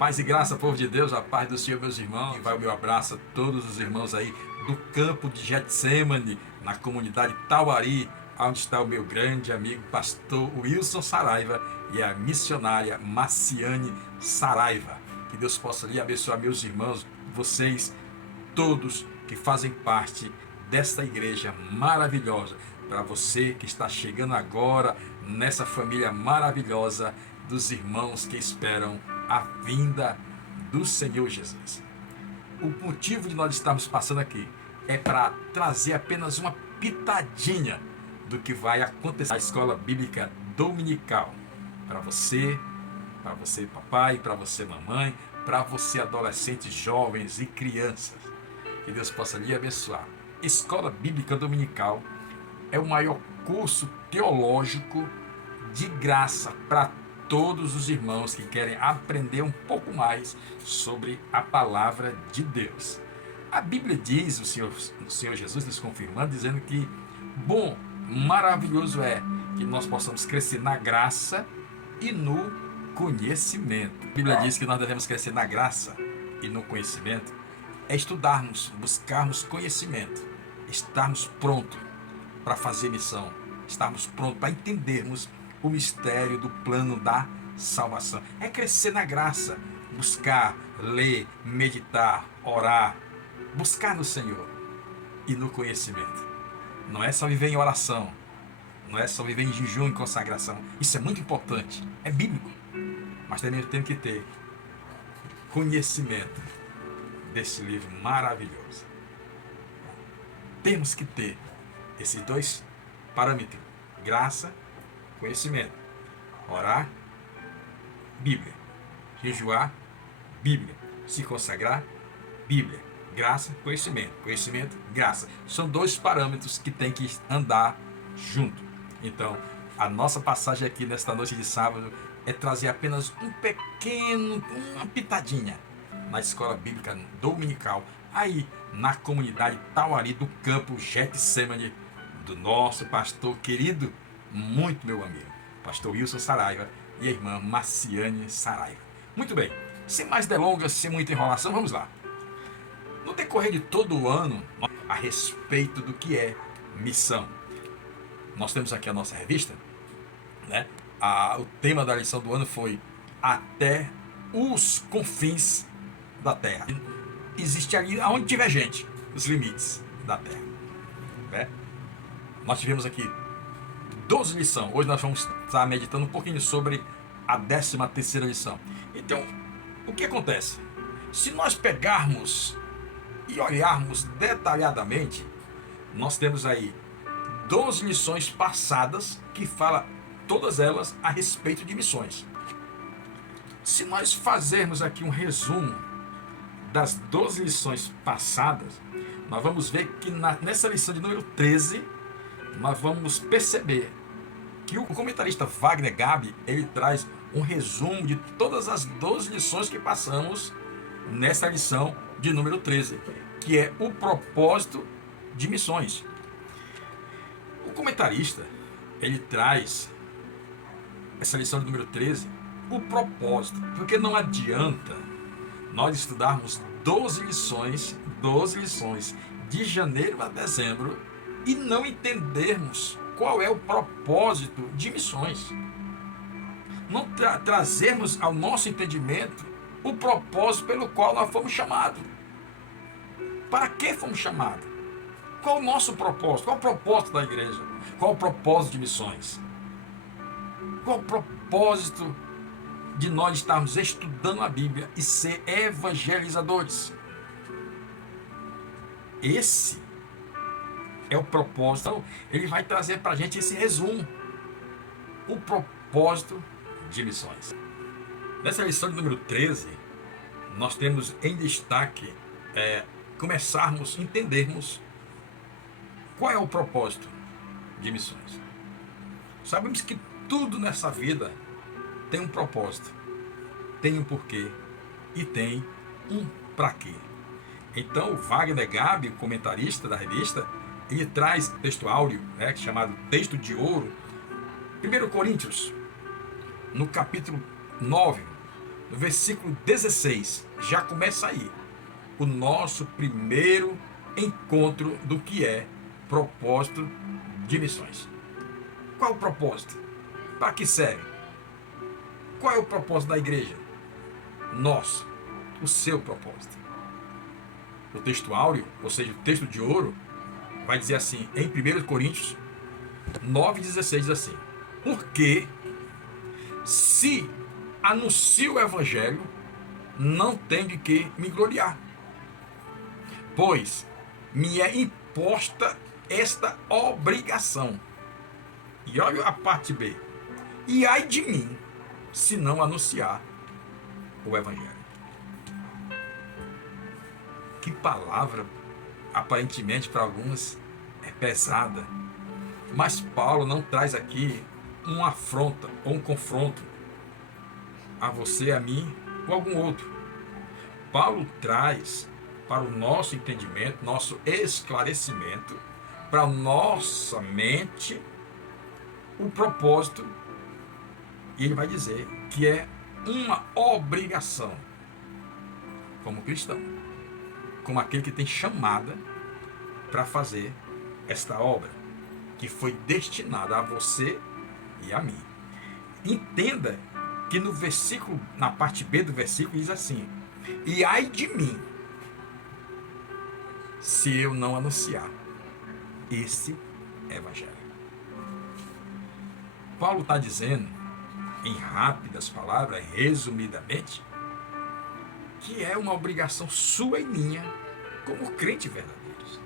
Paz e graça, povo de Deus, a paz do Senhor, meus irmãos. E vai o meu abraço a todos os irmãos aí do campo de Getsemane, na comunidade Tauari, onde está o meu grande amigo pastor Wilson Saraiva e a missionária Maciane Saraiva. Que Deus possa lhe abençoar, meus irmãos, vocês todos que fazem parte desta igreja maravilhosa. Para você que está chegando agora nessa família maravilhosa dos irmãos que esperam a vinda do Senhor Jesus. O motivo de nós estarmos passando aqui é para trazer apenas uma pitadinha do que vai acontecer na escola bíblica dominical. Para você papai, para você mamãe, para você adolescentes, jovens e crianças. Que Deus possa lhe abençoar. Escola Bíblica Dominical é o maior curso teológico de graça para todos os irmãos que querem aprender um pouco mais sobre a palavra de Deus. A Bíblia diz, o Senhor Jesus nos confirmando, dizendo que bom, maravilhoso é que nós possamos crescer na graça e no conhecimento. A Bíblia diz que nós devemos crescer na graça e no conhecimento, é estudarmos, buscarmos conhecimento, estarmos prontos para fazer missão, estarmos prontos para entendermos o mistério do plano da salvação. É crescer na graça, buscar, ler, meditar, orar, buscar no Senhor e no conhecimento. Não é só viver em oração, não é só viver em jejum e consagração. Isso é muito importante, é bíblico, mas também temos que ter conhecimento desse livro maravilhoso. Temos que ter esses dois parâmetros: graça, conhecimento. Orar, Bíblia. Jejuar, Bíblia. Se consagrar, Bíblia. Graça, conhecimento. Conhecimento, graça. São dois parâmetros que tem que andar junto. Então, a nossa passagem aqui nesta noite de sábado é trazer apenas uma pitadinha na escola bíblica dominical, aí na comunidade Tauari do campo Getsemane, do nosso pastor querido, muito meu amigo, pastor Wilson Saraiva e a irmã Maciane Saraiva. Muito bem, sem mais delongas, sem muita enrolação, vamos lá. No decorrer de todo o ano, a respeito do que é missão, nós temos aqui a nossa revista, né? O tema da lição do ano foi Até os Confins da Terra. Existe ali, aonde tiver gente, os limites da Terra, né? Nós tivemos aqui 12 lições. Hoje nós vamos estar meditando um pouquinho sobre a 13ª lição. Então, o que acontece? Se nós pegarmos e olharmos detalhadamente, nós temos aí 12 lições passadas que falam todas elas a respeito de missões. Se nós fazermos aqui um resumo das 12 lições passadas, nós vamos ver que nessa lição de número 13, nós vamos perceber que o comentarista Wagner Gabi, ele traz um resumo de todas as 12 lições que passamos nessa lição de número 13, que é o propósito de missões. O comentarista, ele traz essa lição de número 13, o propósito, porque não adianta nós estudarmos 12 lições de janeiro a dezembro e não entendermos qual é o propósito de missões. Não trazermos ao nosso entendimento o propósito pelo qual nós fomos chamados. Para que fomos chamados? Qual o nosso propósito? Qual o propósito da igreja? Qual o propósito de missões? Qual o propósito de nós estarmos estudando a Bíblia e ser evangelizadores? Esse é o propósito. Então, ele vai trazer para a gente esse resumo. O propósito de missões. Nessa lição de número 13, nós temos em destaque começarmos a entendermos qual é o propósito de missões. Sabemos que tudo nessa vida tem um propósito, tem um porquê e tem um para quê. Então, o Wagner Gabi, o comentarista da revista, ele traz texto áureo, chamado Texto de Ouro, 1 Coríntios, no capítulo 9, no versículo 16, já começa aí o nosso primeiro encontro do que é propósito de missões. Qual o propósito? Para que serve? Qual é o propósito da igreja? Nosso, o seu propósito. O texto áureo, ou seja, o texto de ouro, vai dizer assim, em 1 Coríntios 9,16 diz assim: porque se anuncio o evangelho, não tenho de que me gloriar, pois me é imposta esta obrigação. E olha a parte B: e ai de mim, se não anunciar o evangelho. Que palavra, aparentemente para alguns é pesada, mas Paulo não traz aqui uma afronta ou um confronto a você, a mim ou algum outro. Paulo traz para o nosso entendimento, nosso esclarecimento, para a nossa mente, o propósito, e ele vai dizer que é uma obrigação como cristão, como aquele que tem chamada para fazer esta obra, que foi destinada a você e a mim. Entenda que no versículo, na parte B do versículo, diz assim: e ai de mim, se eu não anunciar esse evangelho. Paulo está dizendo, em rápidas palavras, resumidamente, que é uma obrigação sua e minha, como crentes verdadeiros.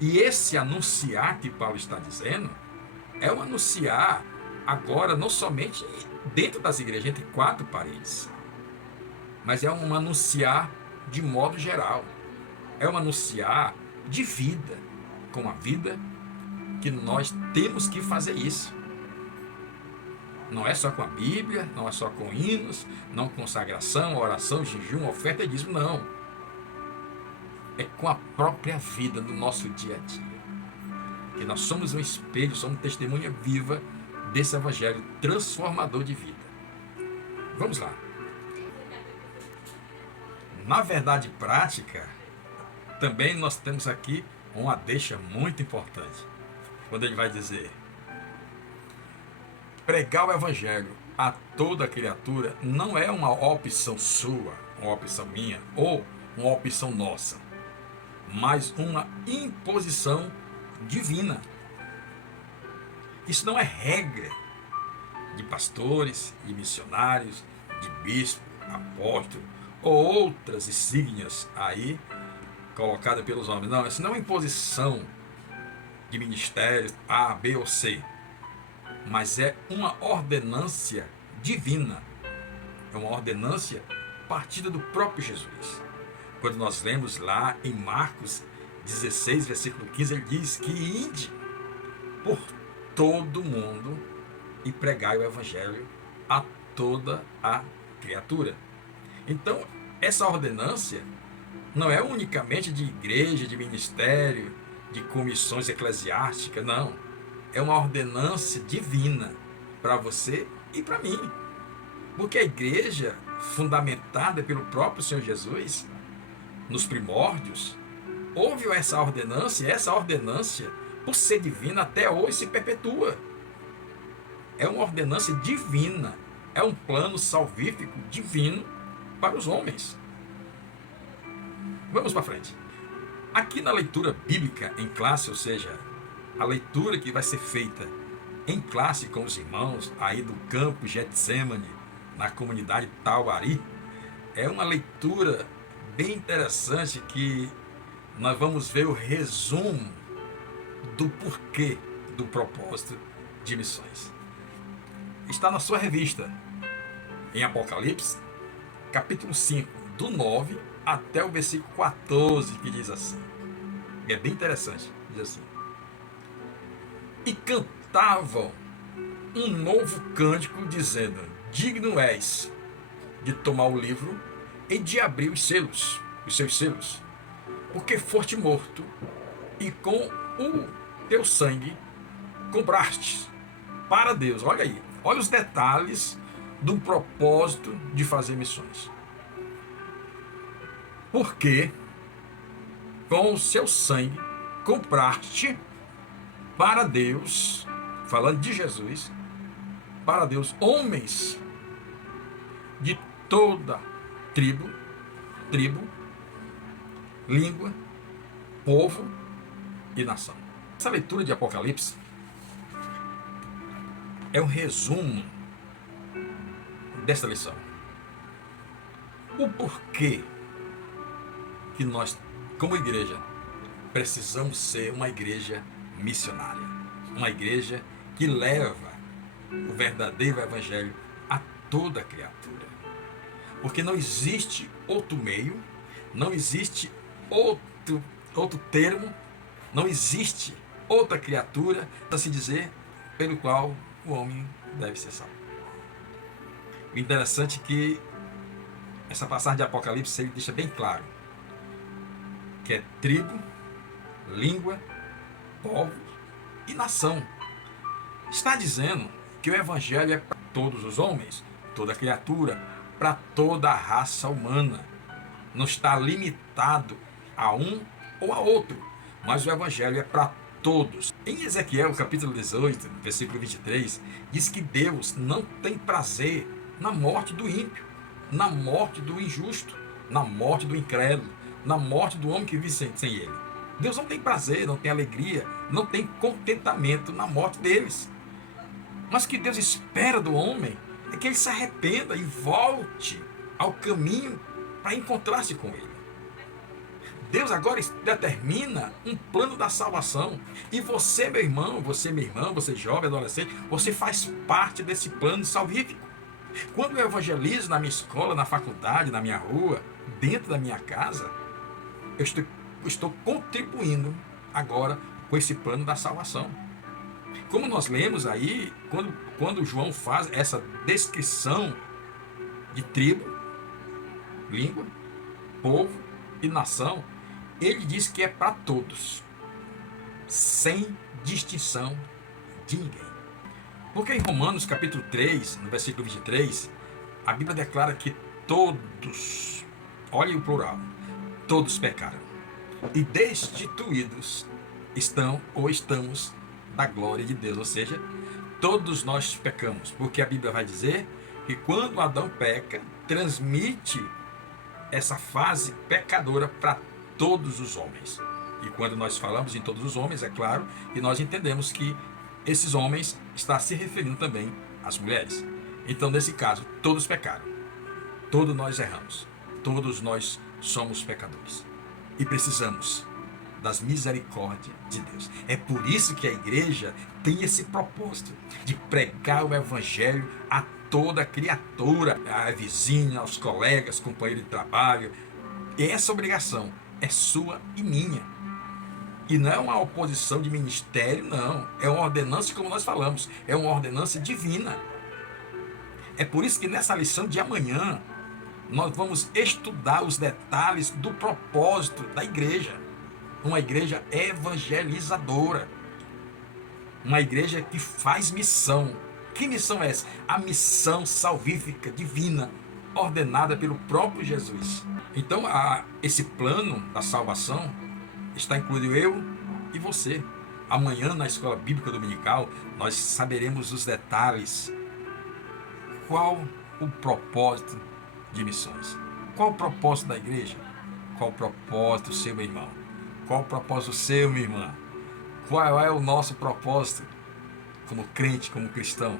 E esse anunciar que Paulo está dizendo, é um anunciar agora não somente dentro das igrejas, entre quatro paredes, mas é um anunciar de modo geral. É um anunciar de vida, com a vida que nós temos que fazer isso. Não é só com a Bíblia, não é só com hinos, não com consagração, oração, jejum, oferta e dízimo, não. É com a própria vida do nosso dia a dia. Que nós somos um espelho, somos testemunha viva desse evangelho transformador de vida. Vamos lá. Na verdade prática, também nós temos aqui uma deixa muito importante. Quando ele vai dizer: pregar o evangelho a toda criatura não é uma opção sua, uma opção minha, ou uma opção nossa, mas uma imposição divina. Isso não é regra de pastores, de missionários, de bispo, apóstolo, ou outras insígnias aí colocadas pelos homens. Não, isso não é uma imposição de ministérios A, B ou C, mas é uma ordenância divina. É uma ordenância partida do próprio Jesus. Quando nós lemos lá em Marcos 16, versículo 15, ele diz que ide por todo mundo e pregai o evangelho a toda a criatura. Então, essa ordenância não é unicamente de igreja, de ministério, de comissões eclesiásticas, não. É uma ordenância divina para você e para mim. Porque a igreja, fundamentada pelo próprio Senhor Jesus, nos primórdios, houve essa ordenância, e essa ordenância, por ser divina, até hoje se perpetua. É uma ordenância divina, é um plano salvífico divino para os homens. Vamos para frente. Aqui na leitura bíblica em classe, ou seja, a leitura que vai ser feita em classe com os irmãos aí do campo Getsemane, na comunidade Tauari, é uma leitura bem interessante que nós vamos ver o resumo do porquê do propósito de missões. Está na sua revista, em Apocalipse, capítulo 5, do 9 até o versículo 14, que diz assim. É bem interessante, diz assim: e cantavam um novo cântico, dizendo: digno és de tomar o livro e de abrir os seus selos, porque foste morto, e com o teu sangue compraste para Deus. Olha aí, olha os detalhes do propósito de fazer missões. Porque com o seu sangue compraste para Deus, falando de Jesus, para Deus, homens de toda tribo, língua, povo e nação. Essa leitura de Apocalipse é um resumo desta lição. O porquê que nós, como igreja, precisamos ser uma igreja missionária, uma igreja que leva o verdadeiro evangelho a toda criatura. Porque não existe outro meio, não existe outro termo, não existe outra criatura, para se dizer, pelo qual o homem deve ser salvo. O interessante é que essa passagem de Apocalipse ele deixa bem claro que é tribo, língua, povo e nação. Está dizendo que o evangelho é para todos os homens, toda criatura, para toda a raça humana. Não está limitado a um ou a outro, mas o evangelho é para todos. Em Ezequiel, capítulo 18, versículo 23, diz que Deus não tem prazer na morte do ímpio, na morte do injusto, na morte do incrédulo, na morte do homem que vive sem ele. Deus não tem prazer, não tem alegria, não tem contentamento na morte deles. Mas o que Deus espera do homem é que ele se arrependa e volte ao caminho para encontrar-se com ele. Deus agora determina um plano da salvação. E você, meu irmão, você, minha irmã, você jovem, adolescente, você faz parte desse plano salvífico. Quando eu evangelizo na minha escola, na faculdade, na minha rua, dentro da minha casa, eu estou contribuindo agora com esse plano da salvação. Como nós lemos aí, quando João faz essa descrição de tribo, língua, povo e nação, ele diz que é para todos, sem distinção de ninguém. Porque em Romanos capítulo 3, no versículo 23, a Bíblia declara que todos, olha o plural, todos pecaram e destituídos estamos da glória de Deus. Ou seja, todos nós pecamos, porque a Bíblia vai dizer que quando Adão peca, transmite essa fase pecadora para todos os homens. E quando nós falamos em todos os homens, é claro, e nós entendemos que esses homens está se referindo também às mulheres. Então, nesse caso, todos pecaram, todos nós erramos, todos nós somos pecadores e precisamos das misericórdias de Deus. É por isso que a igreja tem esse propósito de pregar o evangelho a toda criatura, a vizinha, aos colegas, companheiros de trabalho. E essa obrigação é sua e minha. E não é uma oposição de ministério, não. É uma ordenança, como nós falamos, é uma ordenança divina. É por isso que nessa lição de amanhã, nós vamos estudar os detalhes do propósito da igreja. Uma igreja evangelizadora. Uma igreja que faz missão. Que missão é essa? A missão salvífica, divina, ordenada pelo próprio Jesus. Então, esse plano da salvação está incluído eu e você. Amanhã, na Escola Bíblica Dominical, nós saberemos os detalhes. Qual o propósito de missões? Qual o propósito da igreja? Qual o propósito seu, meu irmão? Qual o propósito seu, minha irmã? Qual é o nosso propósito como crente, como cristão?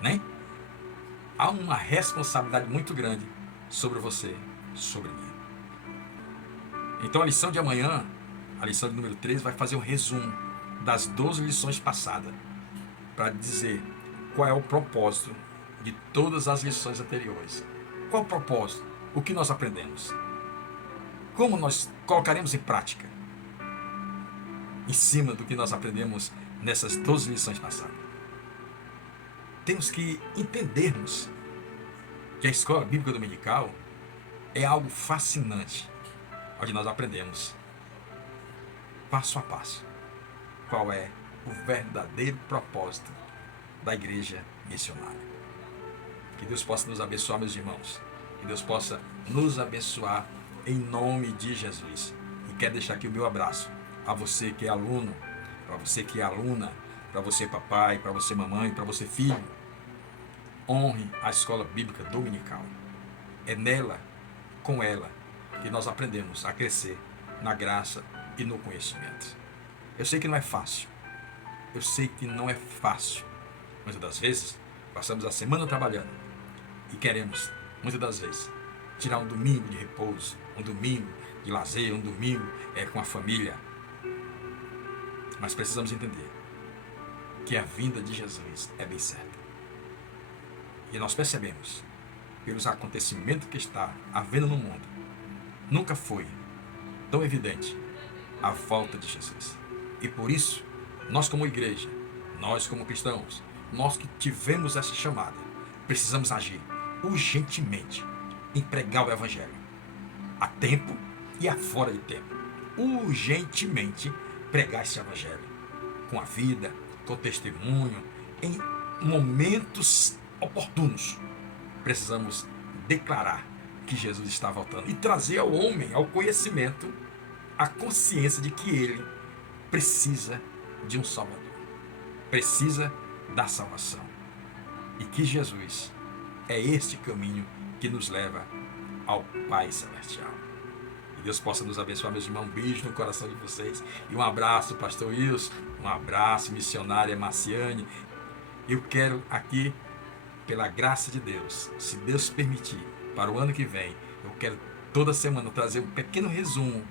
Né? Há uma responsabilidade muito grande sobre você, sobre mim. Então a lição de amanhã, a lição de número 13, vai fazer um resumo das 12 lições passadas, para dizer qual é o propósito de todas as lições anteriores. Qual o propósito? O que nós aprendemos? Como nós colocaremos em prática em cima do que nós aprendemos nessas 12 lições passadas? Temos que entendermos que a Escola Bíblica Dominical é algo fascinante, onde nós aprendemos passo a passo qual é o verdadeiro propósito da igreja missionária. Que Deus possa nos abençoar, meus irmãos. Que Deus possa nos abençoar em nome de Jesus. E quero deixar aqui o meu abraço a você que é aluno, para você que é aluna, para você papai, para você mamãe, para você filho. Honre a escola bíblica dominical. É nela, com ela, que nós aprendemos a crescer na graça e no conhecimento. Eu sei que não é fácil. Eu sei que não é fácil. Muitas das vezes, passamos a semana trabalhando e queremos, muitas das vezes, tirar um domingo de repouso, um domingo de lazer, um domingo com a família. Mas precisamos entender que a vinda de Jesus é bem certa. E nós percebemos, pelos acontecimentos que está havendo no mundo, nunca foi tão evidente a volta de Jesus. E por isso, nós como igreja, nós como cristãos, nós que tivemos essa chamada, precisamos agir urgentemente em pregar o Evangelho, a tempo e a fora de tempo. Urgentemente pregar esse Evangelho, com a vida, com testemunho, em momentos oportunos. Precisamos declarar que Jesus está voltando e trazer ao homem, ao conhecimento, a consciência de que ele precisa de um Salvador, precisa da salvação, e que Jesus é este caminho que nos leva ao Pai Celestial. Que Deus possa nos abençoar, meus irmãos. Um beijo no coração de vocês e um abraço, pastor Wilson, um abraço, missionária Marciane. Eu quero aqui, pela graça de Deus, se Deus permitir, para o ano que vem, eu quero toda semana trazer um pequeno resumo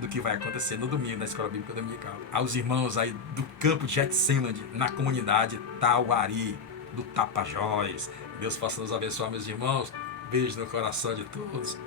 do que vai acontecer no domingo na Escola Bíblica Dominical. Aos irmãos aí do campo de Getsemane, na comunidade Tauari, do Tapajós. Deus possa nos abençoar, meus irmãos. Beijo no coração de todos.